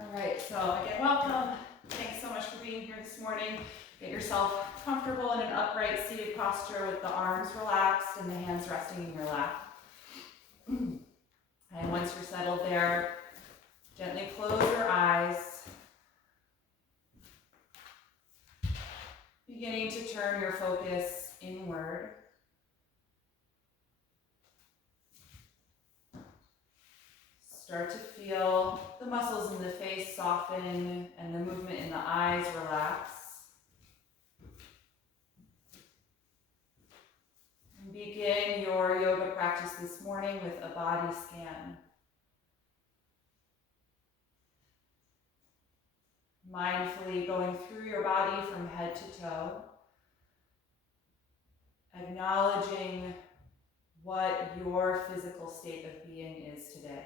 All right, so again, welcome. Thanks so much for being here this morning. Get yourself comfortable in an upright seated posture with the arms relaxed and the hands resting in your lap. And once you're settled there, gently close your eyes, beginning to turn your focus inward. Start to feel the muscles in the face soften and the movement in the eyes relax. And begin your yoga practice this morning with a body scan. Mindfully going through your body from head to toe, acknowledging what your physical state of being is today.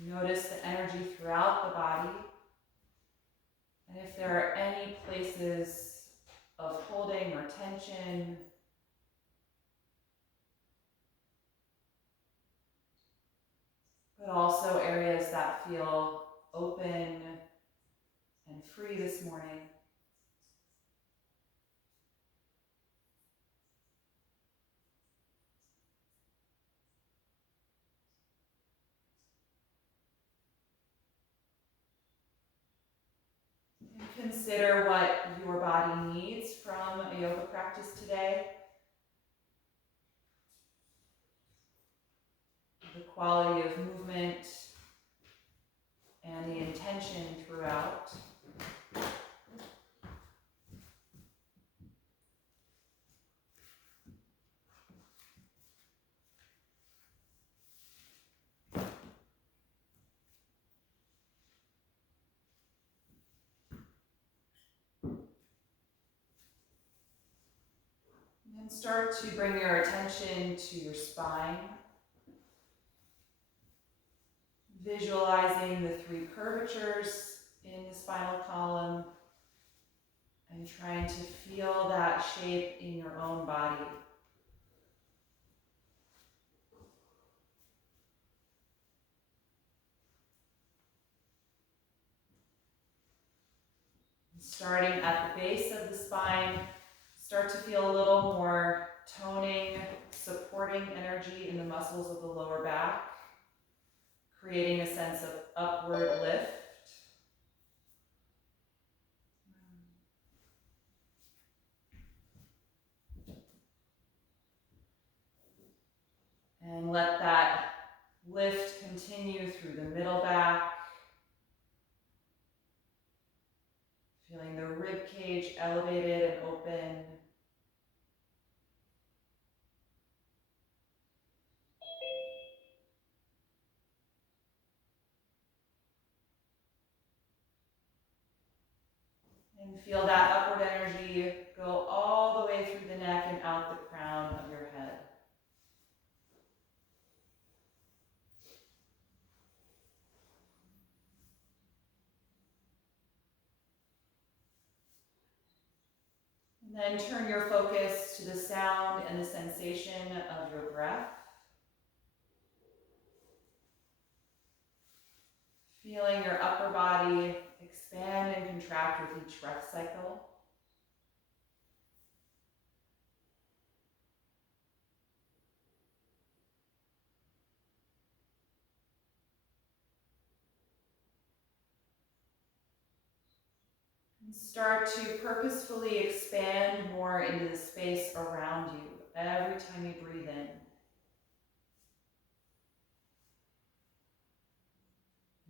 Notice the energy throughout the body, and if there are any places of holding or tension, but also areas that feel open and free this morning. And consider what your body needs from a yoga practice today. The quality of movement and the intention throughout. And start to bring your attention to your spine, visualizing the three curvatures in the spinal column and trying to feel that shape in your own body. Starting at the base of the spine, start to feel a little more toning, supporting energy in the muscles of the lower back, creating a sense of upward lift. And let that lift continue through the middle back, feeling the rib cage elevated and open. And feel that upward energy go all the way through the neck and out the crown of your head. And then turn your focus to the sound and the sensation of your breath. Feeling your upper body expand and contract with each breath cycle. And start to purposefully expand more into the space around you every time you breathe in.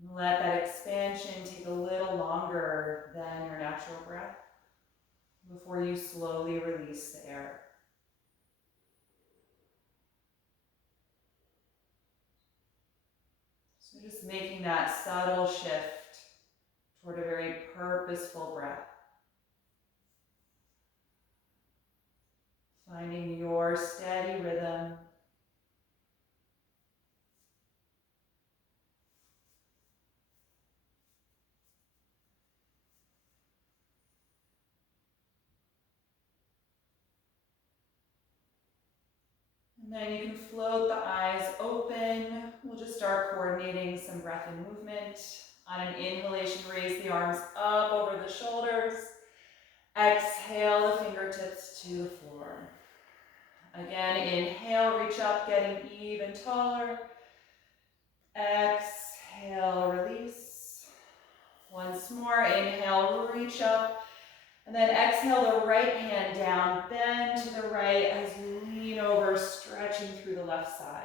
And let that expansion take a little longer than your natural breath before you slowly release the air. So just making that subtle shift toward a very purposeful breath. Finding your steady rhythm. And then you can float the eyes open. We'll just start coordinating some breath and movement. On an inhalation, raise the arms up over the shoulders. Exhale the fingertips to the floor. Again, inhale, reach up, getting even taller. Exhale, release. Once more, inhale, reach up. And then exhale the right hand down, bend to the right as you lean over, stretching through the left side.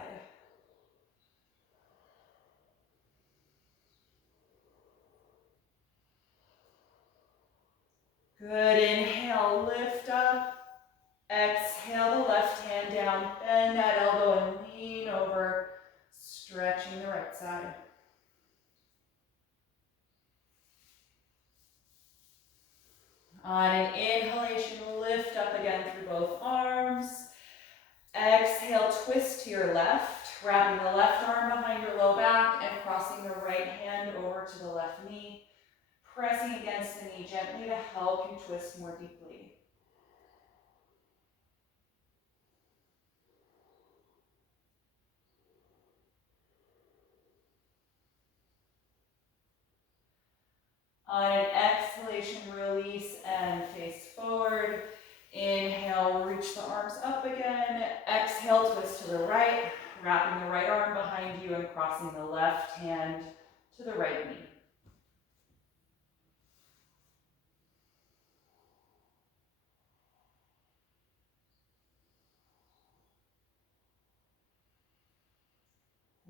Good, inhale, lift up. Exhale the left hand down, bend that elbow and lean over, stretching the right side. On an inhalation, lift up again through both arms. Exhale, twist to your left, wrapping the left arm behind your low back and crossing the right hand over to the left knee, pressing against the knee gently to help you twist more deeply. On an exhalation, release and face forward. Inhale, reach the arms up again. Exhale, twist to the right, wrapping the right arm behind you and crossing the left hand to the right knee.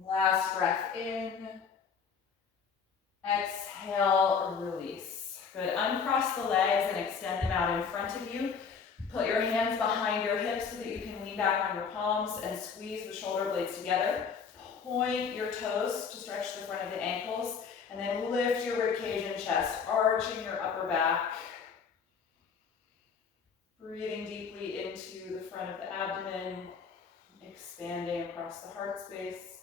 Last breath in. Exhale, release. Good, uncross the legs and extend them out in front of you. Put your hands behind your hips so that you can lean back on your palms and squeeze the shoulder blades together. Point your toes to stretch the front of the ankles, and then lift your ribcage and chest, arching your upper back. Breathing deeply into the front of the abdomen, expanding across the heart space.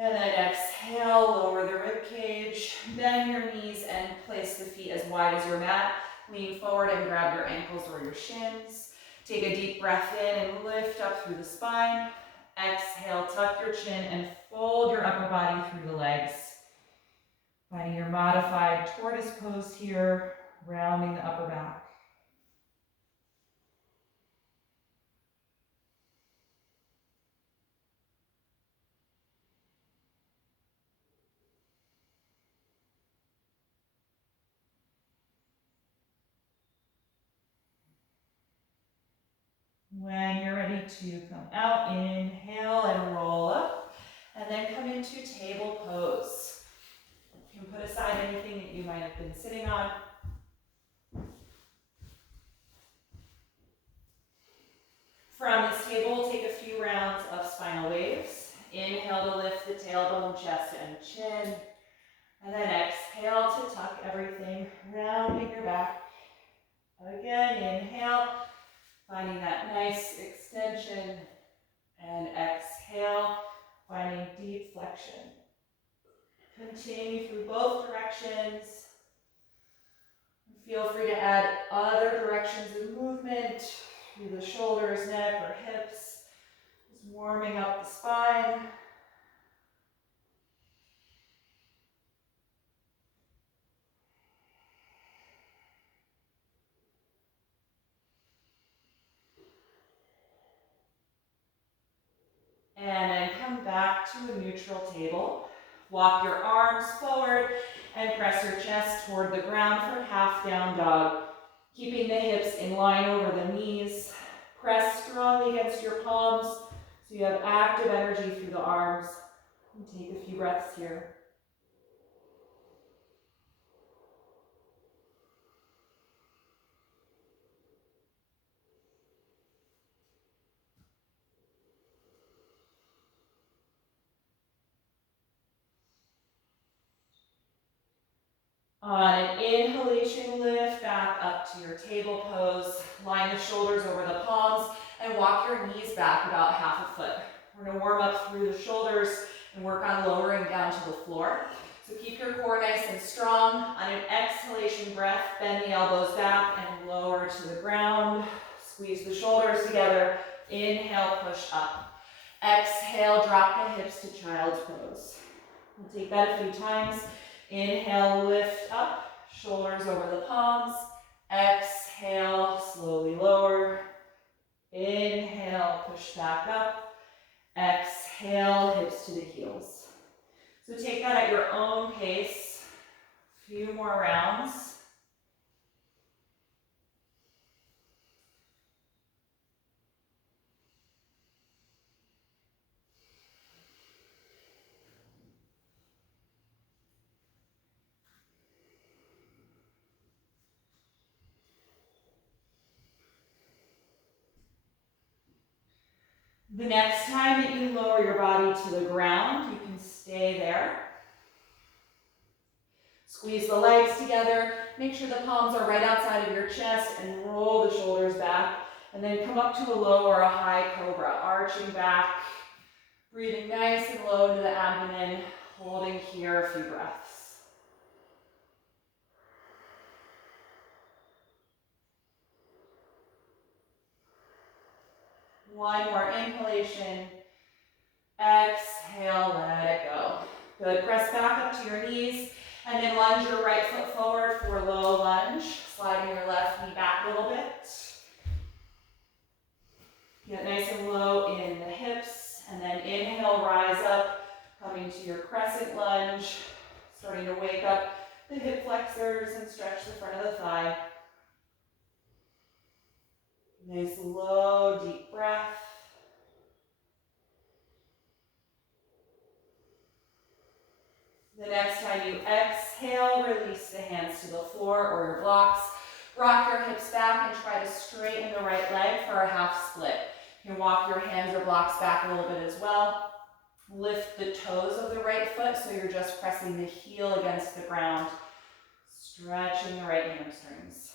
And then exhale, lower the rib cage, bend your knees and place the feet as wide as your mat. Lean forward and grab your ankles or your shins. Take a deep breath in and lift up through the spine. Exhale, tuck your chin and fold your upper body through the legs. Finding your modified tortoise pose here, rounding the upper back. When you're ready to come out, inhale and roll up, and then come into table pose. You can put aside anything that you might have been sitting on. From this table, take a few rounds of spinal waves. Inhale to lift the tailbone, chest, and chin. And then exhale to tuck everything, rounding your back. Again, inhale, finding that nice extension. And exhale, finding deep flexion. Continue through both directions. Feel free to add other directions of movement through the shoulders, neck, or hips. Just warming up the spine. And then come back to a neutral table. Walk your arms forward and press your chest toward the ground for half down dog. Keeping the hips in line over the knees. Press strongly against your palms so you have active energy through the arms. And take a few breaths here. On an inhalation, lift back up to your table pose. Line the shoulders over the palms and walk your knees back about half a foot. We're going to warm up through the shoulders and work on lowering down to the floor. So keep your core nice and strong. On an exhalation breath, bend the elbows back and lower to the ground. Squeeze the shoulders together. Inhale, push up. Exhale, drop the hips to child's pose. We'll take that a few times. Inhale, lift up, shoulders over the palms. Exhale, slowly lower. Inhale, push back up. Exhale, hips to the heels. So take that at your own pace. A few more rounds. The next time that you lower your body to the ground, you can stay there. Squeeze the legs together. Make sure the palms are right outside of your chest and roll the shoulders back. And then come up to a low or a high cobra, arching back, breathing nice and low into the abdomen, holding here a few breaths. One more inhalation. Exhale, let it go. Good, press back up to your knees and then lunge your right foot forward for a low lunge, sliding your left knee back a little bit. Get nice and low in the hips and then inhale, rise up, coming to your crescent lunge, starting to wake up the hip flexors and stretch the front of the thigh. Nice low, deep breath. The next time you exhale, release the hands to the floor or your blocks. Rock your hips back and try to straighten the right leg for a half split. You can walk your hands or blocks back a little bit as well. Lift the toes of the right foot so you're just pressing the heel against the ground, stretching the right hamstrings.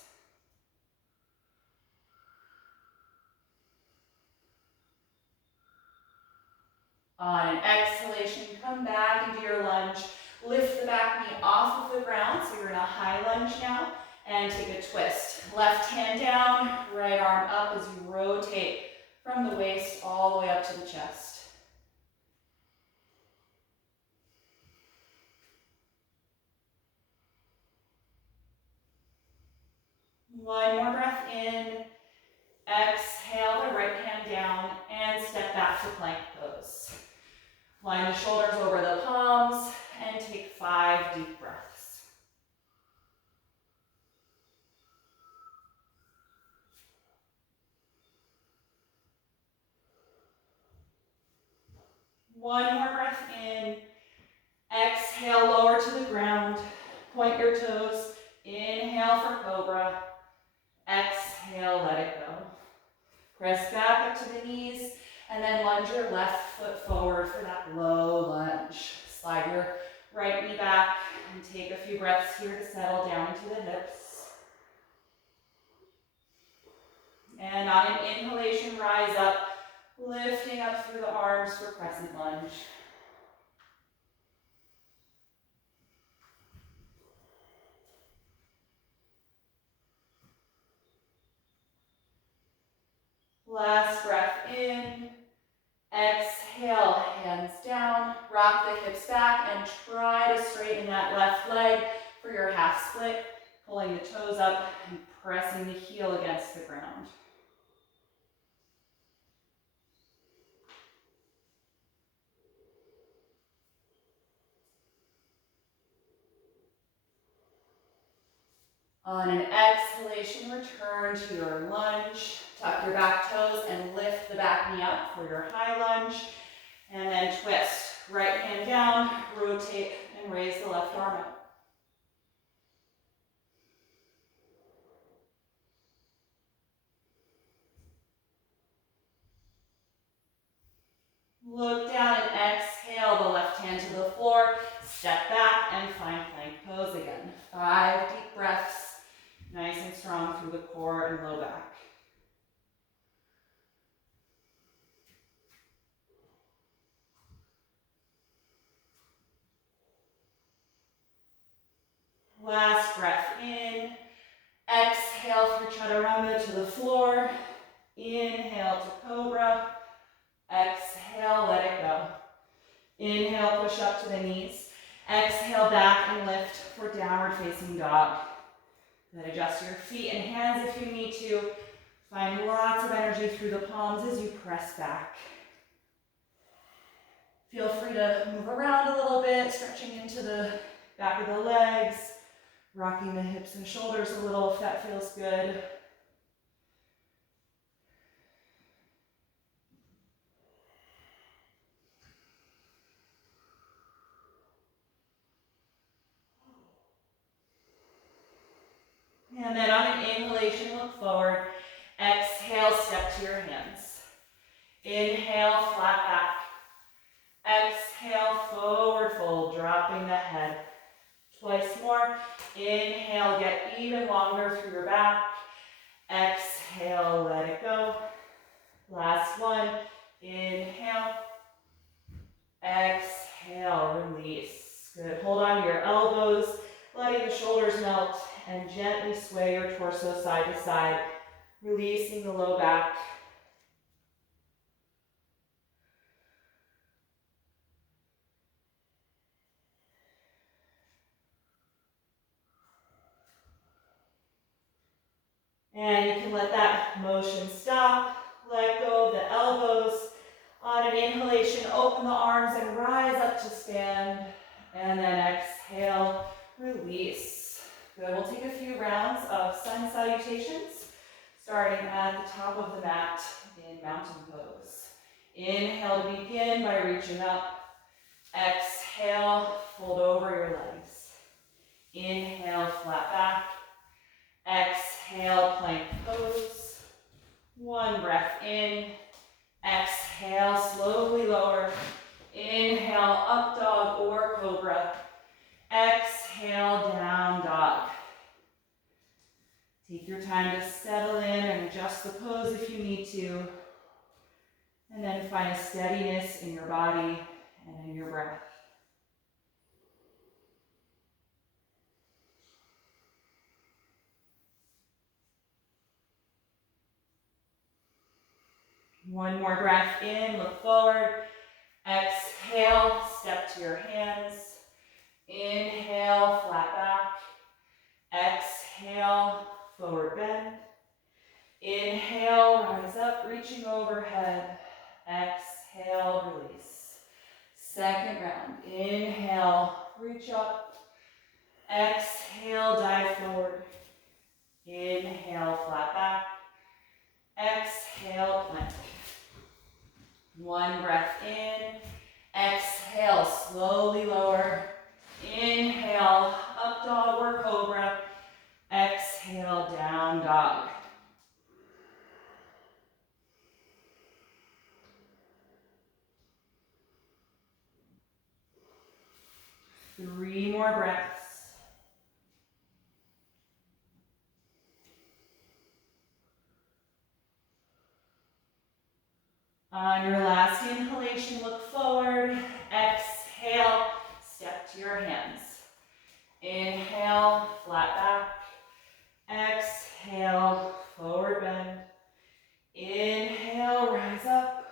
On an exhalation, come back into your lunge. Lift the back knee off of the ground, so you're in a high lunge now, and take a twist. Left hand down, right arm up as you rotate from the waist all the way up to the chest. One more breath in. Exhale the right hand down and step back to plank pose. Line the shoulders over the palms and take 5 deep breaths. One more breath in. Exhale, lower to the ground. Point your toes. Inhale for cobra. Exhale, let it go. Press back up to the knees and then lunge your left foot forward for that low lunge. Slide your right knee back and take a few breaths here to settle down into the hips. And on an inhalation, rise up, lifting up through the arms for crescent lunge. Last breath in. Exhale, hands down. Rock the hips back and try to straighten that left leg for your half split. Pulling the toes up and pressing the heel against the ground. On an exhalation, return to your lunge. Tuck your back toes and lift the back knee up for your high lunge. And then twist. Right hand down, rotate and raise the left arm up. Look down and exhale the left hand to the floor. Step back and find plank pose again. 5 deep breaths. Nice and strong through the core and low back. Last breath in. Exhale for chaturanga to the floor. Inhale to cobra. Exhale, let it go. Inhale, push up to the knees. Exhale, back and lift for downward facing dog. Then adjust your feet and hands if you need to. Find lots of energy through the palms as you press back. Feel free to move around a little bit, stretching into the back of the legs, rocking the hips and shoulders a little if that feels good. And then on an inhalation, look forward. Exhale, step to your hands. Inhale, flat back. Exhale, forward fold, dropping the head. Twice more. Inhale, get even longer through your back. Exhale, let it go. Last one. Inhale. Exhale, release. Good. Hold on to your elbows, letting the shoulders melt, and gently sway your torso side to side, releasing the low back. And you can let that motion stop. Let go of the elbows. On an inhalation, open the arms and rise up to stand. And then exhale, release. Good. We'll take a few rounds of sun salutations, starting at the top of the mat in mountain pose. Inhale to begin by reaching up. Exhale, fold over your legs. Inhale, flat back. Exhale, plank pose. One breath in. Exhale, slowly lower. Inhale, up dog or cobra. Exhale, down dog. Take your time to settle in and adjust the pose if you need to. And then find a steadiness in your body and in your breath. One more breath in, look forward. Exhale, step to your hands. Inhale, flat back. Exhale, forward bend. Inhale, rise up, reaching overhead. Exhale, release. Second round. Inhale, reach up. Exhale, dive forward. Inhale, flat back. Exhale, plank. One breath in. Exhale, slowly lower. Inhale, up dog or cobra. Exhale, down dog. Three more breaths. On your last inhalation, look forward. Exhale, step to your hands. Inhale, flat back. Exhale, forward bend. Inhale, rise up.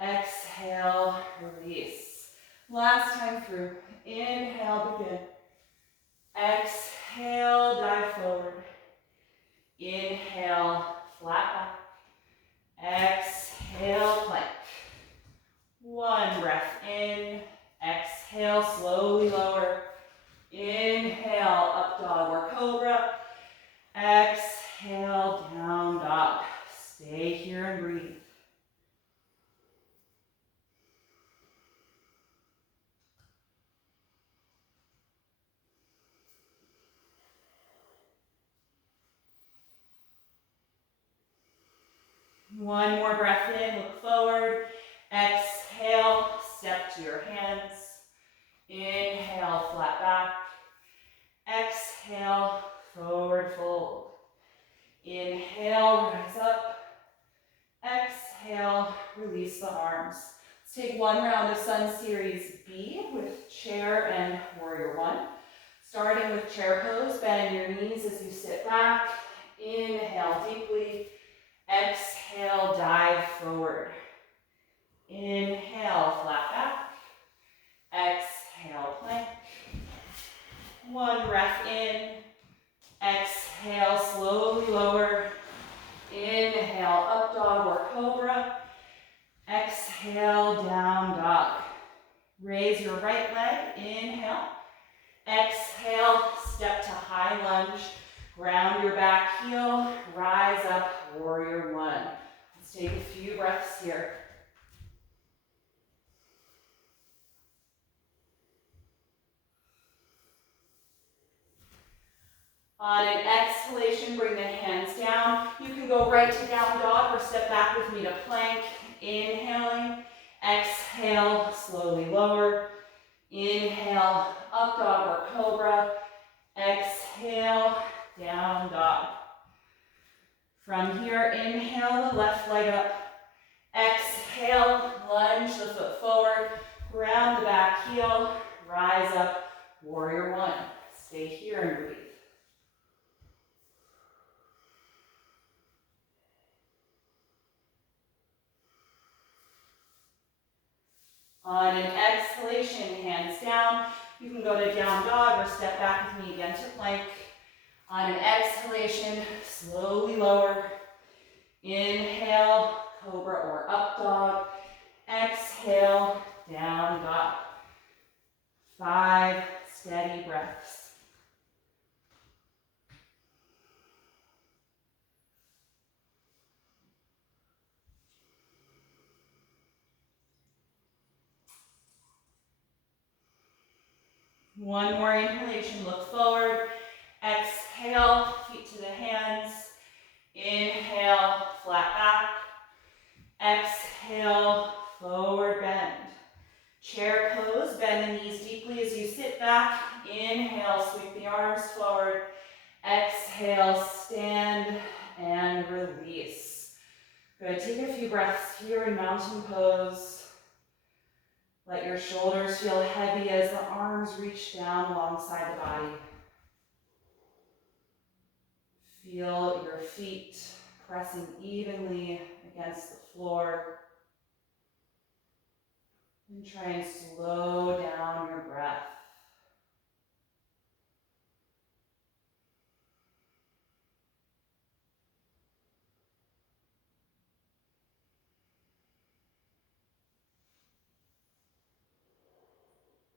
Exhale, release. Last time through. Inhale, begin. Exhale, dive forward. Inhale, flat back. Exhale, plank. One breath in. Exhale, slowly lower. Inhale, up dog or cobra. Exhale, down dog. Stay here and breathe. One more breath in, look forward. Exhale, step to your hands. Inhale, flat back. Exhale, forward fold. Inhale, rise up. Exhale, release the arms. Let's take one round of Sun Series B with chair and warrior one. Starting with chair pose, bend your knees as you sit back. Inhale deeply. Exhale, dive forward. Inhale, flat back. Exhale, plank. One breath in. Exhale, slowly lower. Inhale, up dog or cobra. Exhale, down dog. Raise your right leg. Inhale. Exhale, step to high lunge. Ground your back heel. Rise up, warrior one. Let's take a few breaths here. On an exhalation, bring the hands down. You can go right to down dog or step back with me to plank. Inhaling. Exhale, slowly lower. Inhale, up dog or cobra. Exhale, down dog. From here, inhale the left leg up. Exhale, lunge the foot forward. Ground the back heel. Rise up, warrior one. Stay here and breathe. On an exhalation, hands down. You can go to down dog or step back with me again to plank. On an exhalation, slowly lower. Inhale, cobra or up dog. Exhale, down dog. 5 steady breaths. One more inhalation, look forward. Exhale, feet to the hands. Inhale, flat back. Exhale, forward bend. Chair pose, bend the knees deeply as you sit back. Inhale, sweep the arms forward. Exhale, stand and release. Good, take a few breaths here in mountain pose. Let your shoulders feel heavy as the arms reach down alongside the body. Feel your feet pressing evenly against the floor. And try and slow down your breath.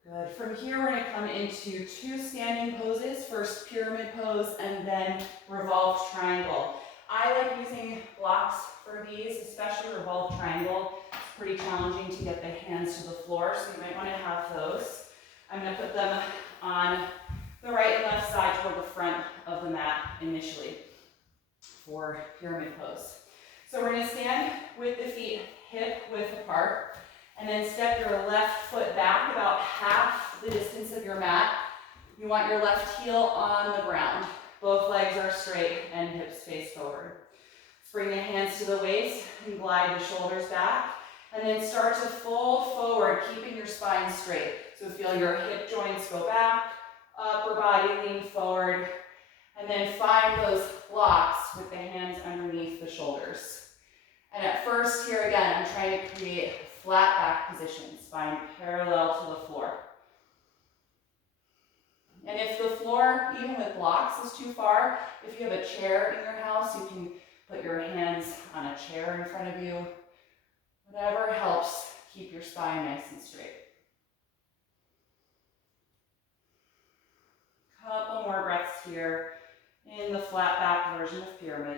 Good. From here, we're going to come into 2 standing poses. First, pyramid pose, and then revolved triangle. I like using blocks for these, especially revolved triangle. It's pretty challenging to get the hands to the floor, so you might want to have those. I'm going to put them on the right and left side toward the front of the mat initially for pyramid pose. So we're going to stand with the feet hip width apart. And then step your left foot back about half the distance of your mat. You want your left heel on the ground. Both legs are straight and hips face forward. Let's bring the hands to the waist and glide the shoulders back. And then start to fold forward, keeping your spine straight. So feel your hip joints go back, upper body lean forward, and then find those blocks with the hands underneath the shoulders. And at first here again, I'm trying to create flat back position, spine parallel to the floor. And if the floor, even with blocks, is too far, if you have a chair in your house, you can put your hands on a chair in front of you. Whatever helps keep your spine nice and straight. Couple more breaths here in the flat back version of pyramid.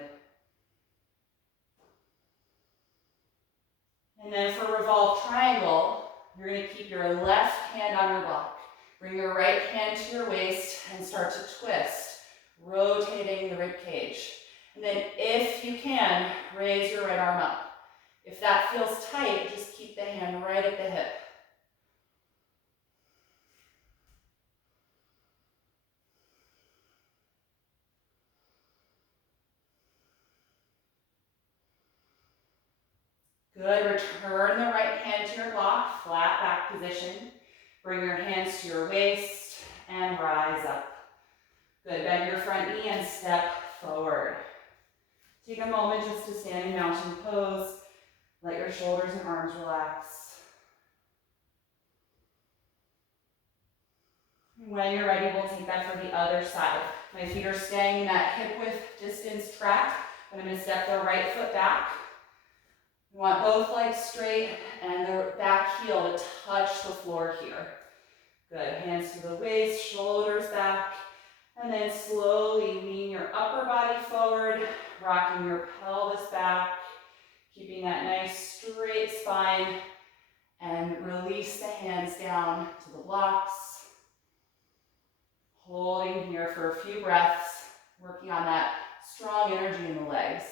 And then for revolved triangle, you're going to keep your left hand on your block. Bring your right hand to your waist and start to twist, rotating the rib cage. And then if you can, raise your right arm up. If that feels tight, just keep the hand right at the hip. Good, return the right hand to your block, flat back position. Bring your hands to your waist and rise up. Good, bend your front knee and step forward. Take a moment just to stand in mountain pose. Let your shoulders and arms relax. When you're ready, we'll take that for the other side. My feet are staying in that hip width distance track, but I'm going to step the right foot back. You want both legs straight and the back heel to touch the floor here. Good, hands to the waist, shoulders back, and then slowly lean your upper body forward, rocking your pelvis back, keeping that nice straight spine, and release the hands down to the blocks. Holding here for a few breaths, working on that strong energy in the legs.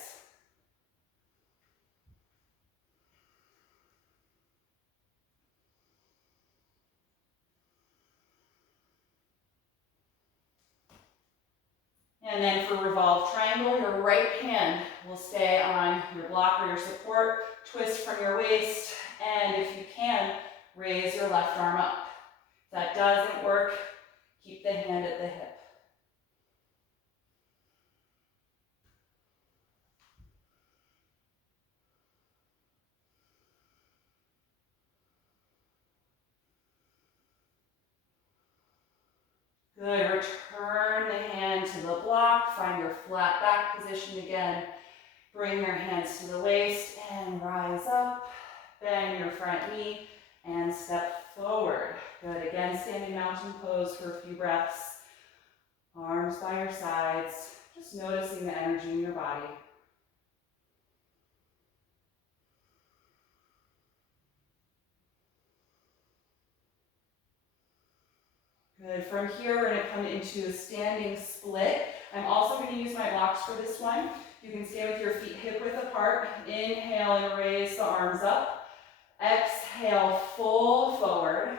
And then for Revolved Triangle, your right hand will stay on your block or your support. Twist from your waist, and if you can, raise your left arm up. If that doesn't work, keep the hand at the hip. Good, return the hand to the block, find your flat back position again. Bring your hands to the waist and rise up. Bend your front knee and step forward. Good, again, standing mountain pose for a few breaths. Arms by your sides, just noticing the energy in your body. Good, from here we're gonna come into a standing split. I'm also gonna use my blocks for this one. You can stand with your feet hip width apart. Inhale and raise the arms up. Exhale, fold forward.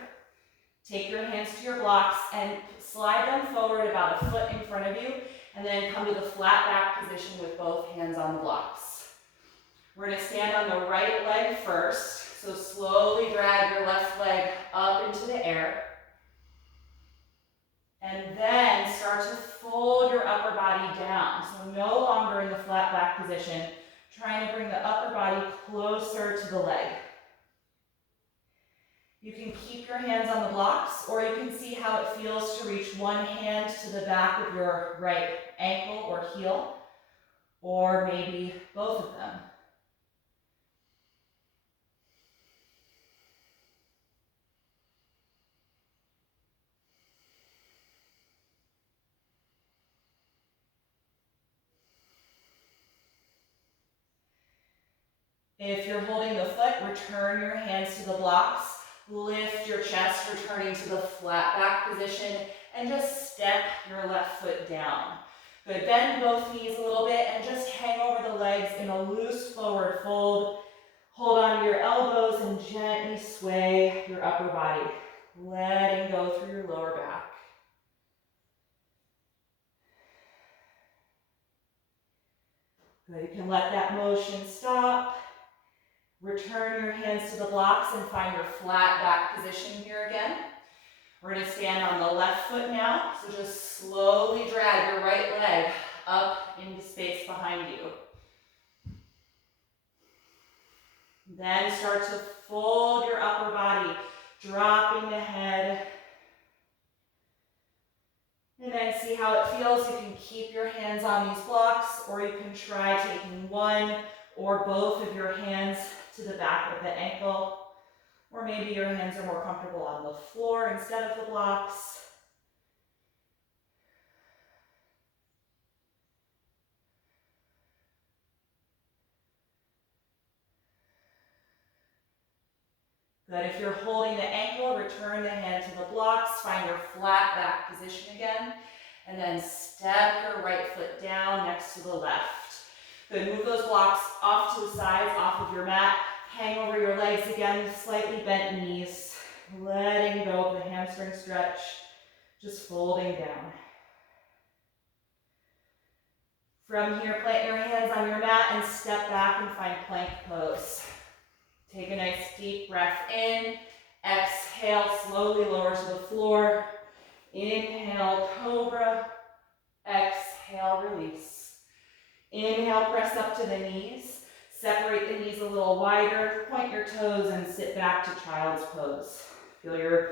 Take your hands to your blocks and slide them forward about a foot in front of you, and then come to the flat back position with both hands on the blocks. We're gonna stand on the right leg first, so slowly drag your left leg up into the air. And then start to fold your upper body down. So no longer in the flat back position, trying to bring the upper body closer to the leg. You can keep your hands on the blocks, or you can see how it feels to reach one hand to the back of your right ankle or heel, or maybe both of them. If you're holding the foot, return your hands to the blocks. Lift your chest, returning to the flat back position, and just step your left foot down. Good, bend both knees a little bit and just hang over the legs in a loose forward fold. Hold on to your elbows and gently sway your upper body, letting go through your lower back. Good, you can let that motion stop. Return your hands to the blocks and find your flat back position here again. We're going to stand on the left foot now, so just slowly drag your right leg up into space behind you. Then start to fold your upper body, dropping the head. And then see how it feels. You can keep your hands on these blocks, or you can try taking one or both of your hands to the back of the ankle, or maybe your hands are more comfortable on the floor instead of the blocks. Good, if you're holding the ankle, return the hand to the blocks, find your flat back position again, and then step your right foot down next to the left. Good, move those blocks off to the sides, off of your mat. Hang over your legs again with slightly bent knees. Letting go of the hamstring stretch, just folding down. From here, plant your hands on your mat and step back and find plank pose. Take a nice deep breath in. Exhale, slowly lower to the floor. Inhale, cobra. Exhale, release. Inhale, press up to the knees. Separate the knees a little wider. Point your toes and sit back to child's pose. Feel your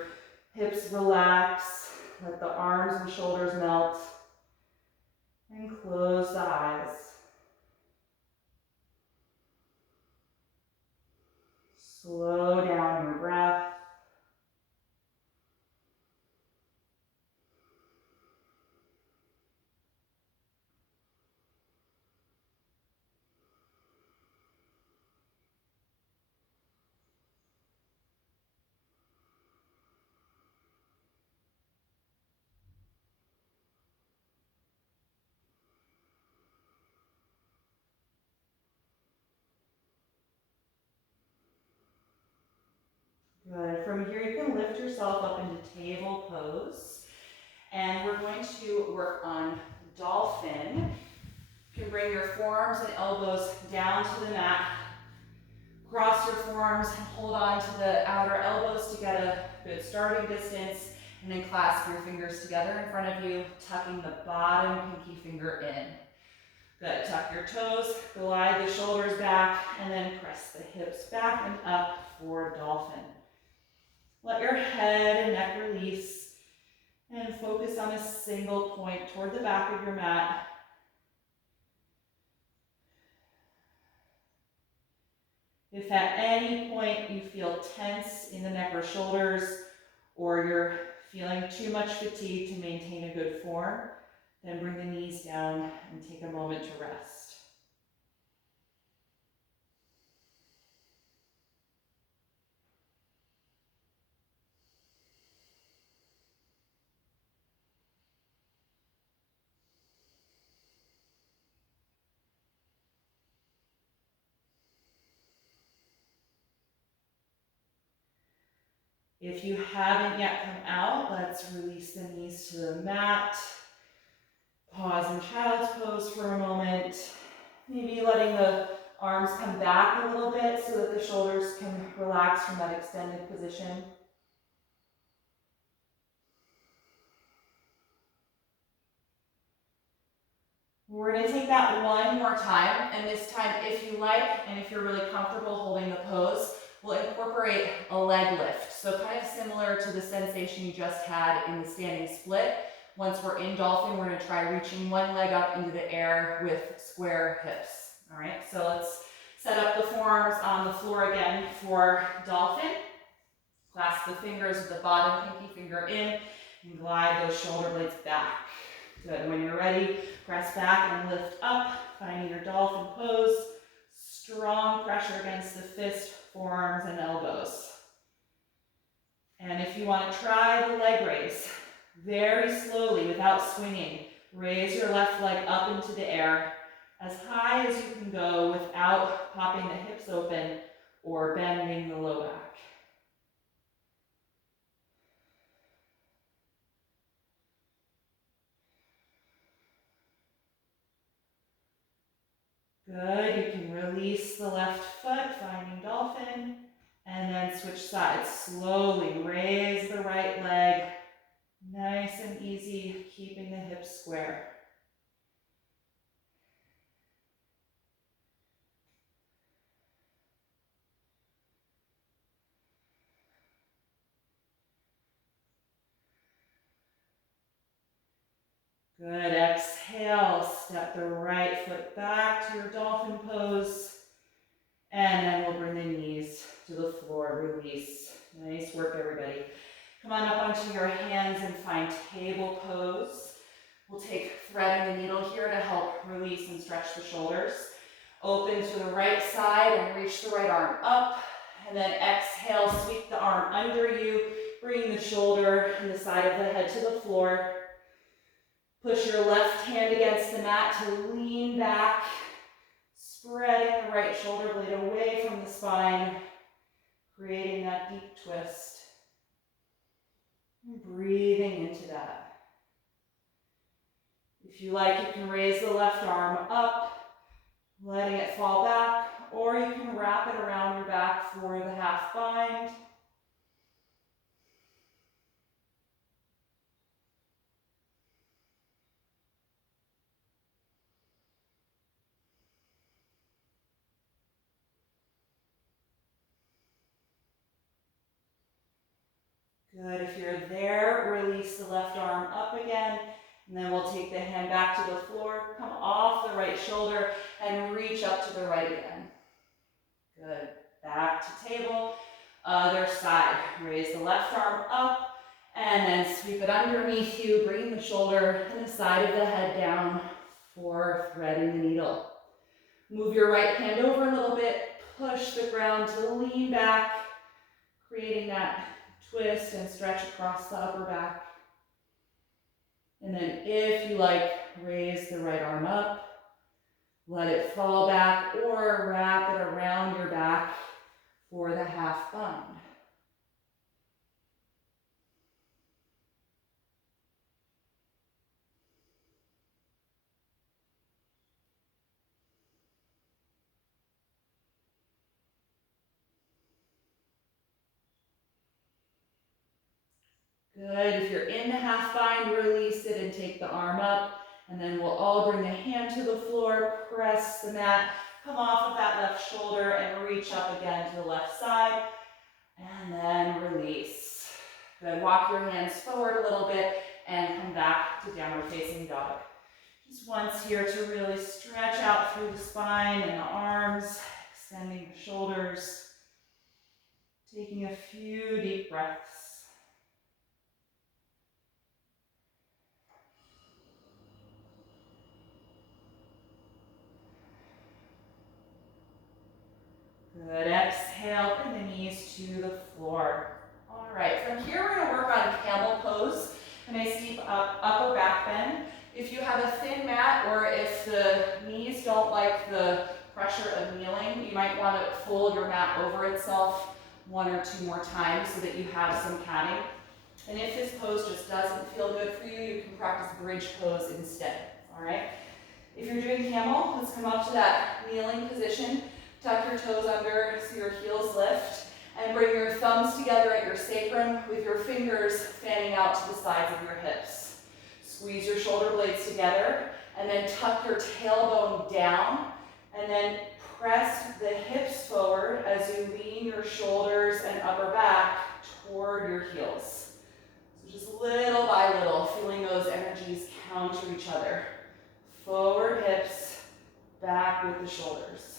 hips relax. Let the arms and shoulders melt. And close the eyes. Slow down your breath. Good. From here, you can lift yourself up into table pose. And we're going to work on dolphin. You can bring your forearms and elbows down to the mat. Cross your forearms and hold on to the outer elbows to get a good starting distance. And then clasp your fingers together in front of you, tucking the bottom pinky finger in. Good. Tuck your toes, glide the shoulders back, and then press the hips back and up for dolphin. Let your head and neck release and focus on a single point toward the back of your mat. If at any point you feel tense in the neck or shoulders, or you're feeling too much fatigue to maintain a good form, then bring the knees down and take a moment to rest. If you haven't yet come out, let's release the knees to the mat. Pause in child's pose for a moment. Maybe letting the arms come back a little bit so that the shoulders can relax from that extended position. We're going to take that one more time, and this time, if you like, and if you're really comfortable holding the pose, we'll incorporate a leg lift. So kind of similar to the sensation you just had in the standing split. Once we're in dolphin, we're going to try reaching one leg up into the air with square hips. All right, so let's set up the forearms on the floor again for dolphin. Clasp the fingers with the bottom pinky finger in and glide those shoulder blades back. Good. When you're ready, press back and lift up, finding your dolphin pose. Strong pressure against the fist, forearms, and elbows. And if you want to try the leg raise, very slowly, without swinging, raise your left leg up into the air as high as you can go without popping the hips open or bending the low back. Good, you can release the left foot, finding dolphin, and then switch sides. Slowly raise the right leg, nice and easy, keeping the hips square. Good, exhale, step the right foot back to your dolphin pose, and then we'll bring the knees to the floor, release. Nice work, everybody. Come on up onto your hands and find table pose. We'll take threading the needle here to help release and stretch the shoulders. Open to the right side and reach the right arm up, and then exhale, sweep the arm under you, bring the shoulder and the side of the head to the floor. Push your left hand against the mat to lean back, spreading the right shoulder blade away from the spine, creating that deep twist. And breathing into that. If you like, you can raise the left arm up, letting it fall back, or you can wrap it around your back for the half bind. Good, if you're there, release the left arm up again, and then we'll take the hand back to the floor, come off the right shoulder, and reach up to the right again. Good, back to table, other side. Raise the left arm up, and then sweep it underneath you, bring the shoulder and the side of the head down for threading the needle. Move your right hand over a little bit, push the ground to lean back, creating that twist and stretch across the upper back. And then if you like, raise the right arm up, let it fall back or wrap it around your back for the half bind. Good, if you're in the half bind, release it and take the arm up. And then we'll all bring the hand to the floor, press the mat, come off of that left shoulder and reach up again to the left side. And then release. Good, walk your hands forward a little bit and come back to downward facing dog. Just once here to really stretch out through the spine and the arms, extending the shoulders, taking a few deep breaths. Good, exhale, bring the knees to the floor. All right, from here we're gonna work on camel pose. A nice deep upper back bend. If you have a thin mat or if the knees don't like the pressure of kneeling, you might want to fold your mat over itself 1 or 2 more times so that you have some padding. And if this pose just doesn't feel good for you, you can practice bridge pose instead, all right? If you're doing camel, let's come up to that kneeling position. Tuck your toes under so your heels lift, and bring your thumbs together at your sacrum with your fingers fanning out to the sides of your hips. Squeeze your shoulder blades together, and then tuck your tailbone down, and then press the hips forward as you lean your shoulders and upper back toward your heels. So just little by little, feeling those energies counter each other. Forward hips, back with the shoulders.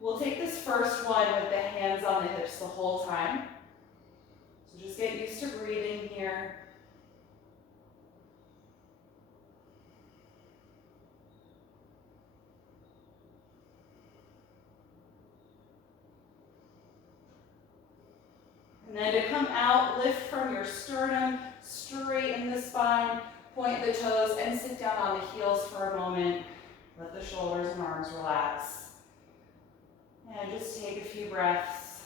We'll take this first one with the hands on the hips the whole time. So just get used to breathing here. And then to come out, lift from your sternum, straighten the spine, point the toes, and sit down on the heels for a moment. Let the shoulders and arms relax. And just take a few breaths,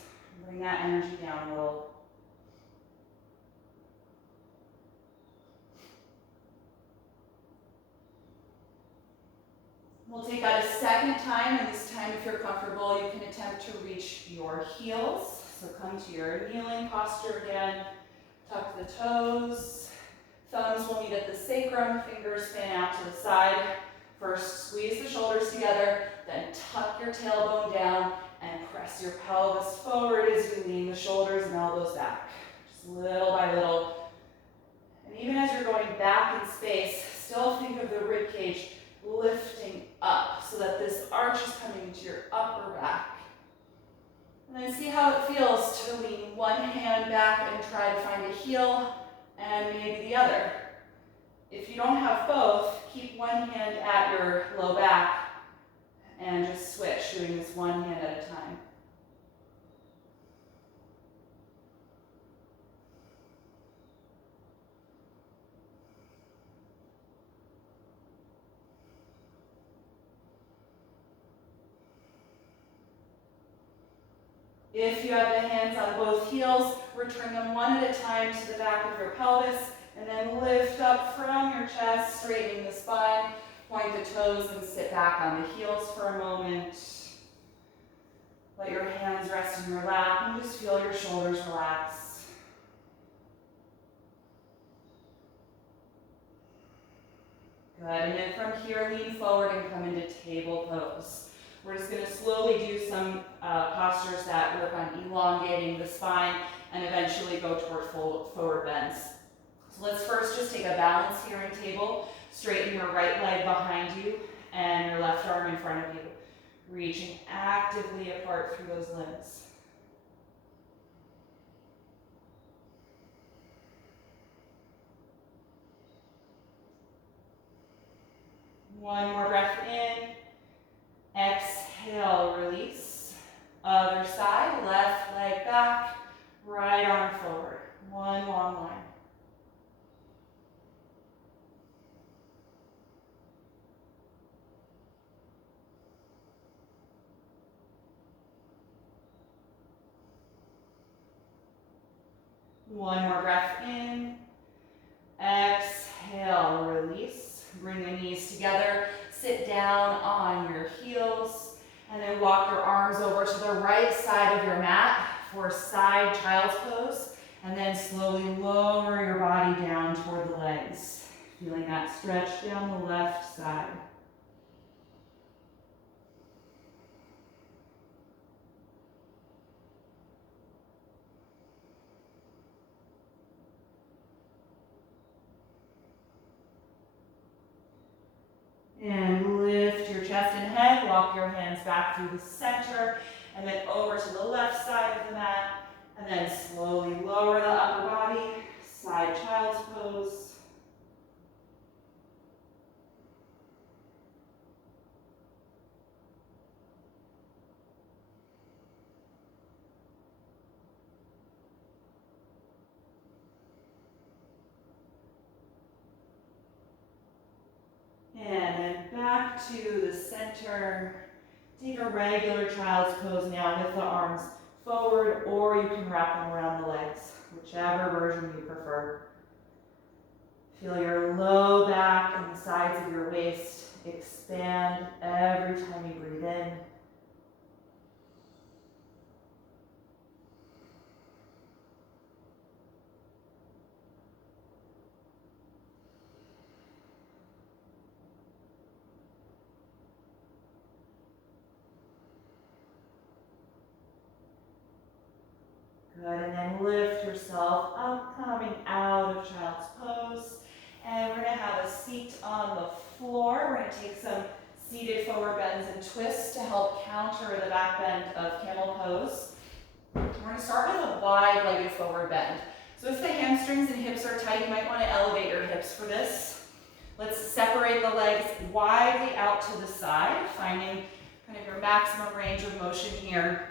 bring that energy down a little. We'll take that a second time, and this time if you're comfortable, you can attempt to reach your heels. So come to your kneeling posture again, tuck the toes, thumbs will meet at the sacrum, fingers fan out to the side. First, squeeze the shoulders together, then tuck your tailbone down and press your pelvis forward as you lean the shoulders and elbows back. Just little by little. And even as you're going back in space, still think of the rib cage lifting up so that this arch is coming into your upper back. And then see how it feels to lean one hand back and try to find a heel and maybe the other. If you don't have both, keep one hand at your low back and just switch, doing this one hand at a time. If you have the hands on both heels, return them one at a time to the back of your pelvis, and then lift up from your chest, straightening the spine, point the toes, and sit back on the heels for a moment. Let your hands rest in your lap, and just feel your shoulders relax. Good, and then from here, lean forward and come into table pose. We're just going to slowly slowly do some postures that work on elongating the spine and eventually go toward forward bends. So let's first just take a balance here in table. Straighten your right leg behind you and your left arm in front of you. Reaching actively apart through those limbs. One more breath in. Exhale, release. Other side, left leg back, right arm forward. One long line. One more breath in. Exhale, release. Bring the knees together. Sit down on your heels. And then walk your arms over to the right side of your mat for side child's pose. And then slowly lower your body down toward the legs. Feeling that stretch down the left side. And lift your chest and head, walk your hands back through the center, and then over to the left side of the mat, and then slowly lower the upper body, side child's pose. And then back to the center. Take a regular child's pose now with the arms forward, or you can wrap them around the legs, whichever version you prefer. Feel your low back and the sides of your waist expand every time you breathe in. Good, and then lift yourself up, coming out of child's pose. And we're gonna have a seat on the floor. We're gonna take some seated forward bends and twists to help counter the back bend of camel pose. We're gonna start with a wide-legged forward bend. So if the hamstrings and hips are tight, you might wanna elevate your hips for this. Let's separate the legs widely out to the side, finding kind of your maximum range of motion here.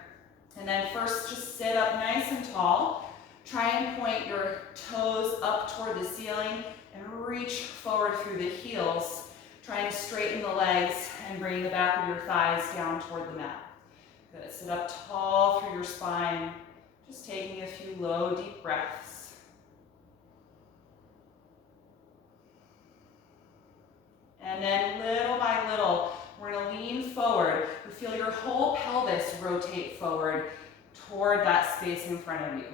And then first, just sit up nice and tall. Try and point your toes up toward the ceiling and reach forward through the heels. Try and straighten the legs and bring the back of your thighs down toward the mat. Good, sit up tall through your spine. Just taking a few low, deep breaths. And then little by little, we're gonna lean forward. You feel your whole pelvis rotate forward toward that space in front of you.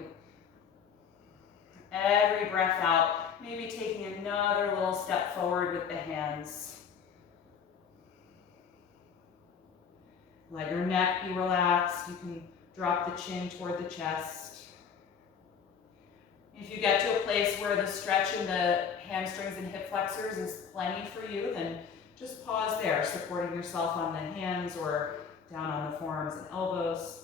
Every breath out, maybe taking another little step forward with the hands. Let your neck be relaxed. You can drop the chin toward the chest. If you get to a place where the stretch in the hamstrings and hip flexors is plenty for you, then just pause there, supporting yourself on the hands or down on the forearms and elbows.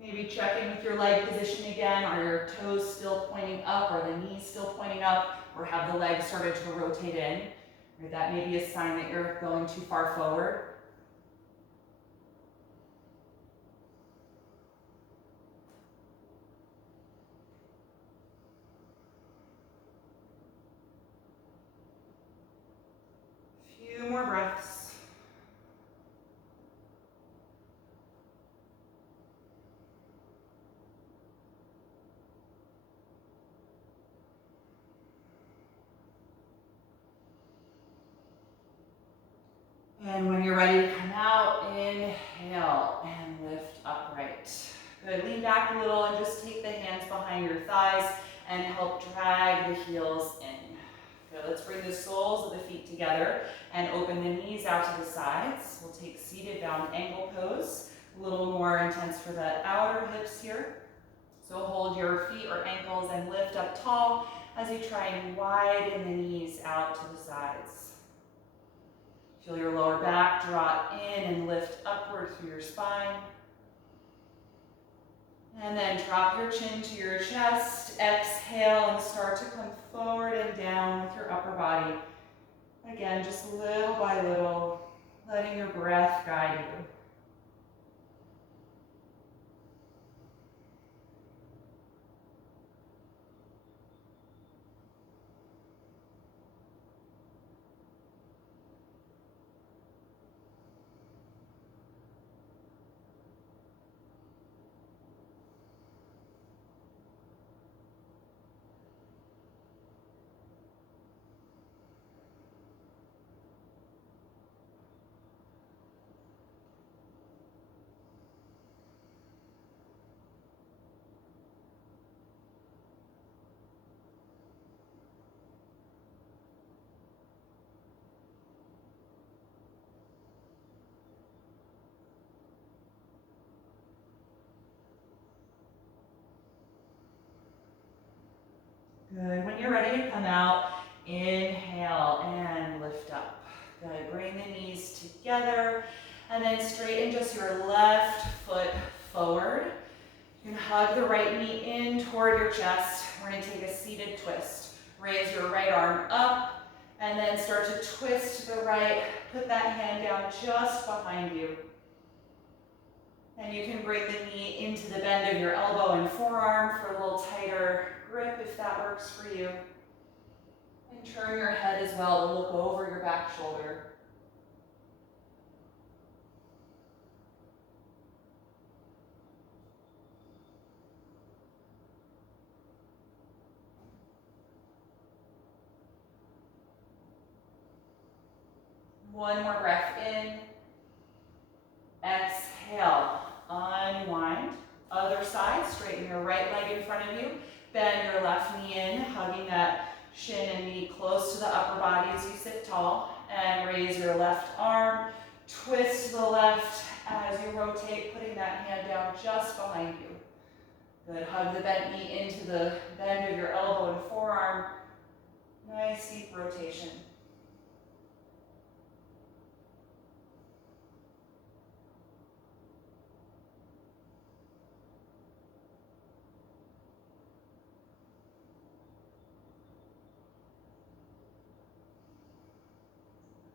Maybe check in with your leg position again. Are your toes still pointing up? Are the knees still pointing up? Or have the legs started to rotate in? Or that may be a sign that you're going too far forward. Few more breaths. And when you're ready to come out, inhale and lift upright. Good, lean back a little and just take the hands behind your thighs and help drag the heels in. Good, let's bring the soles of the feet together and open the knees out to the sides. We'll take seated bound angle pose, a little more intense for the outer hips here. So hold your feet or ankles and lift up tall as you try and widen the knees out to the sides. Feel your lower back draw in and lift upward through your spine. And then drop your chin to your chest, exhale and start to come forward and down with your upper body. Again, just little by little, letting your breath guide you. Good, when you're ready to come out, inhale and lift up. Good, bring the knees together and then straighten just your left foot forward. You can hug the right knee in toward your chest. We're gonna take a seated twist. Raise your right arm up and then start to twist to the right. Put that hand down just behind you. And you can bring the knee into the bend of your elbow and forearm for a little tighter grip if that works for you. And turn your head as well to look over your back shoulder. One more breath in. Exhale, unwind. Other side, straighten your right leg in front of you. Bend your left knee in, hugging that shin and knee close to the upper body as you sit tall. And raise your left arm. Twist to the left as you rotate, putting that hand down just behind you. Good, hug the bent knee into the bend of your elbow and forearm. Nice deep rotation.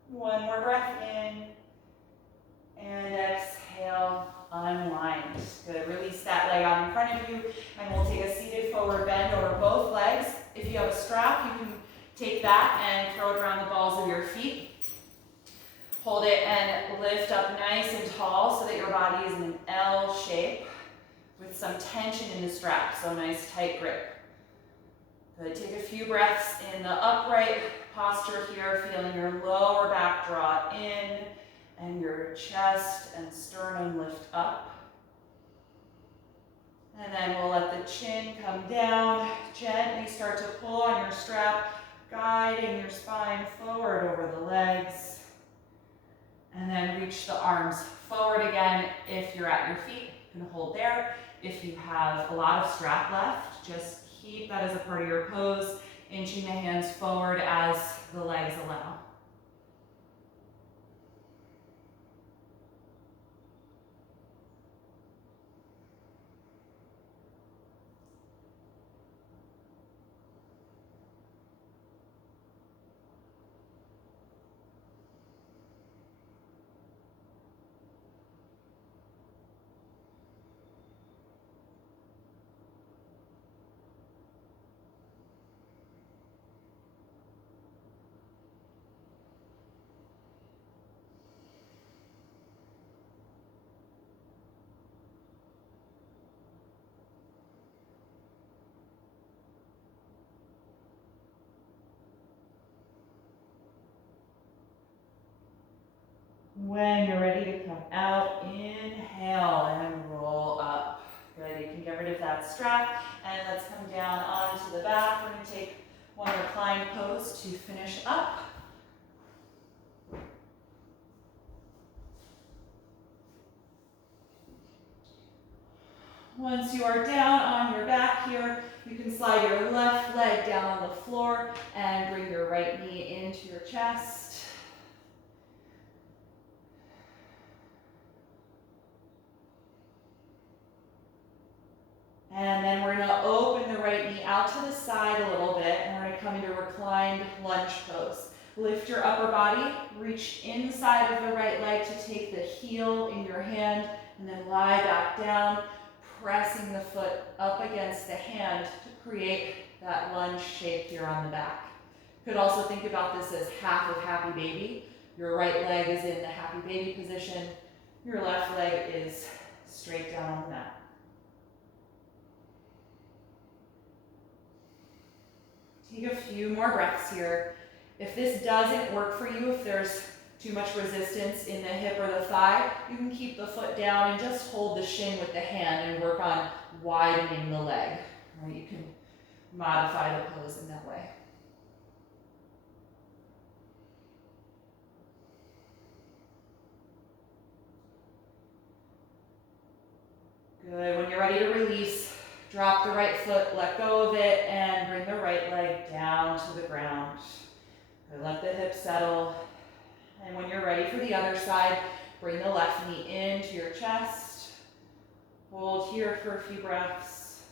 One more breath in, and exhale, unwind. Good, release that leg out in front of you, and we'll take a seated forward bend over both legs. If you have a strap, you can take that and throw it around the balls of your feet. Hold it and lift up nice and tall so that your body is in an L shape with some tension in the strap, so nice tight grip. Good, take a few breaths in the upright posture here, feeling your lower back draw in and your chest and sternum lift up. And then we'll let the chin come down, gently start to pull on your strap, guiding your spine forward over the legs. And then reach the arms forward again. If you're at your feet, you can hold there. If you have a lot of strap left, just keep that as a part of your pose, inching the hands forward as the legs allow. When you're ready to come out, inhale and roll up. Good. Get rid of that strap, and let's come down onto the back. We're going to take one reclined pose to finish up. Once you are down on your back here, you can slide your left leg down on the floor and bring your right knee into your chest. And then we're going to open the right knee out to the side a little bit, and we're going to come into reclined lunge pose. Lift your upper body, reach inside of the right leg to take the heel in your hand, and then lie back down, pressing the foot up against the hand to create that lunge shape here on the back. You could also think about this as half of happy baby. Your right leg is in the happy baby position. Your left leg is straight down on the mat. Take a few more breaths here. If this doesn't work for you, if there's too much resistance in the hip or the thigh, you can keep the foot down and just hold the shin with the hand and work on widening the leg. Or you can modify the pose in that way. Good. When you're ready to release, drop the right foot, let go of it, and bring the right leg down to the ground. Good. Let the hips settle. And when you're ready for the other side, bring the left knee into your chest. Hold here for a few breaths.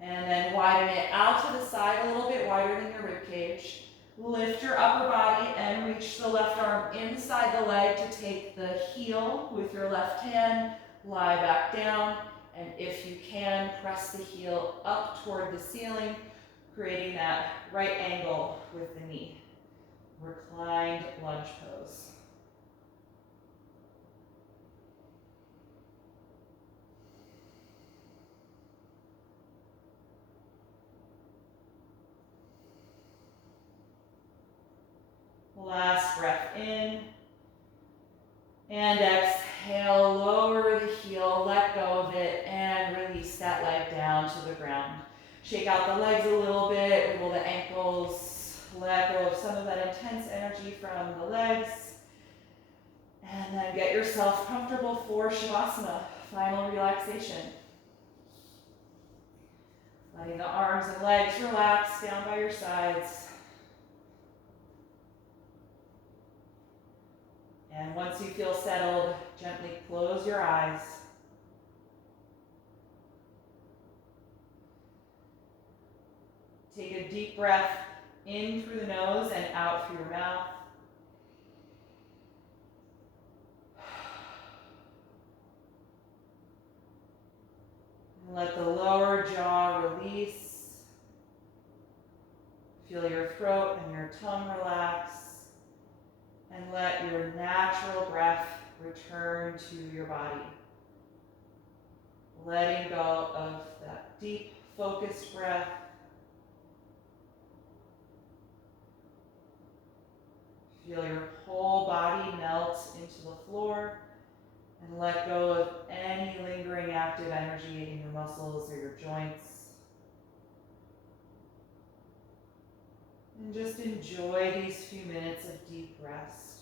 And then widen it out to the side a little bit wider than your rib cage. Lift your upper body and reach the left arm inside the leg to take the heel with your left hand. Lie back down, and if you can, press the heel up toward the ceiling, creating that right angle with the knee. Reclined lunge pose. Last breath in. And exhale, lower the heel, let go of it, and release that leg down to the ground. Shake out the legs a little bit, wiggle the ankles, let go of some of that intense energy from the legs. And then get yourself comfortable for Shavasana, final relaxation. Letting the arms and legs relax down by your sides. And once you feel settled, gently close your eyes. Take a deep breath in through the nose and out through your mouth. And let the lower jaw release. Feel your throat and your tongue relax. And let your natural breath return to your body. Letting go of that deep, focused breath. Feel your whole body melt into the floor, and let go of any lingering active energy in your muscles or your joints. And just enjoy these few minutes of deep rest.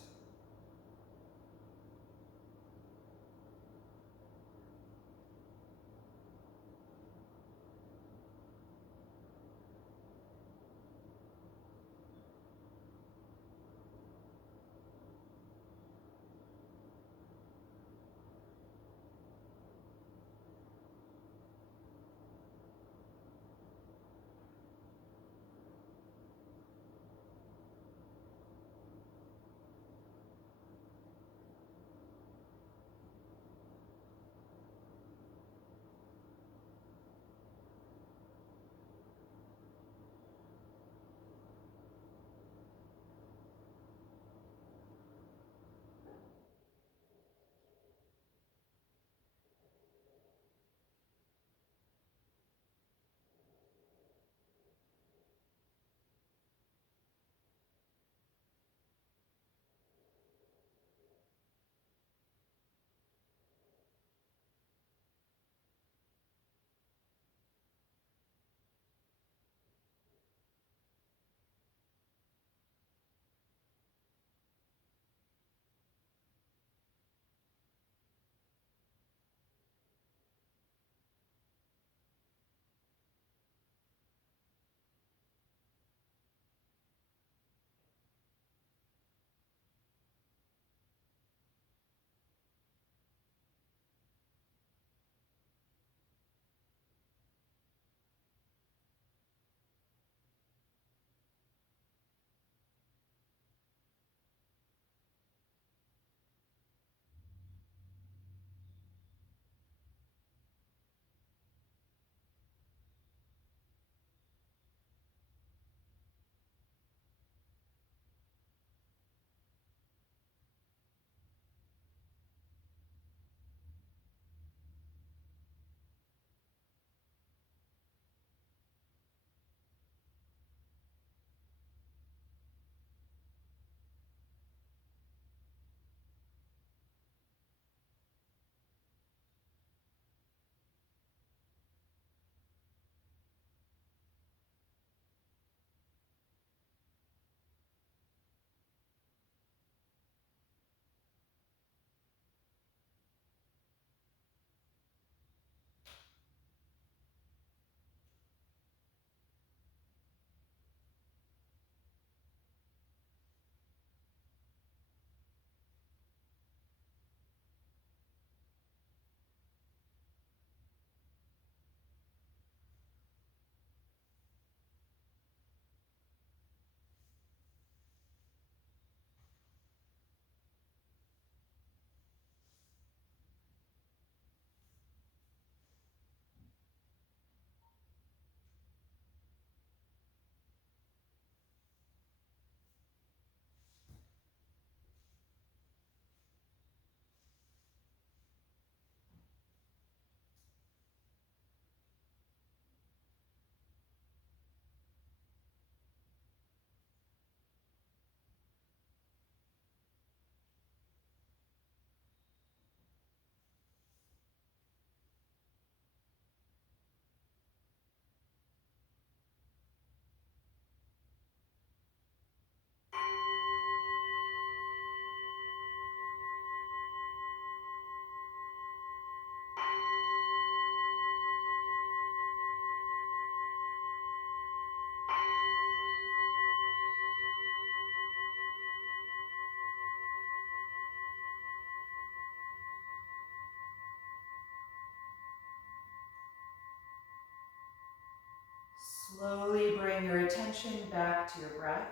bring your attention back to your breath.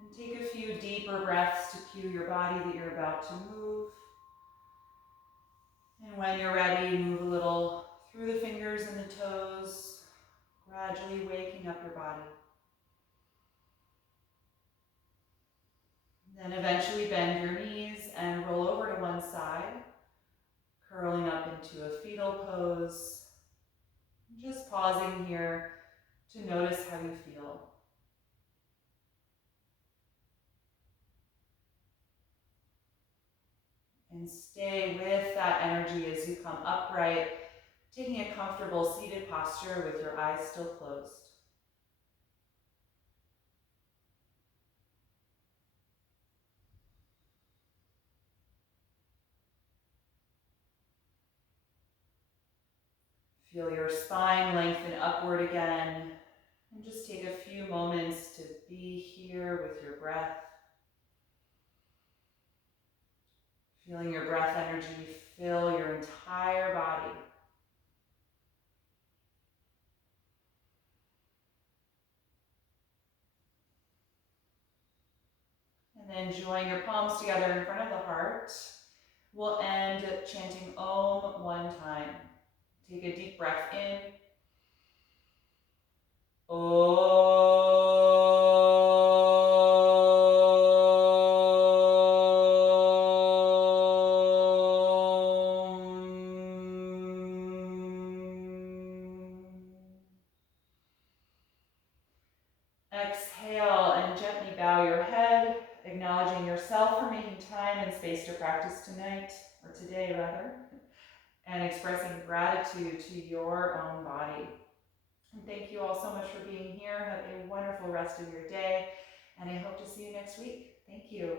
And take a few deeper breaths to cue your body that you're about to move. And when you're ready, move a little through the fingers and the toes, gradually waking up your body. Then eventually bend your knees and roll over to one side, curling up into a fetal pose. Just pausing here to notice how you feel. And stay with that energy as you come upright, taking a comfortable seated posture with your eyes still closed. Feel your spine lengthen upward again, and just take a few moments to be here with your breath. Feeling your breath energy fill your entire body. And then join your palms together in front of the heart. We'll end chanting Om one time. Take a deep breath in. Exhale and gently bow your head, acknowledging yourself for making time and space to practice tonight, or today rather, and expressing gratitude to your own body. And thank you all so much for being here. Have a wonderful rest of your day, and I hope to see you next week. Thank you.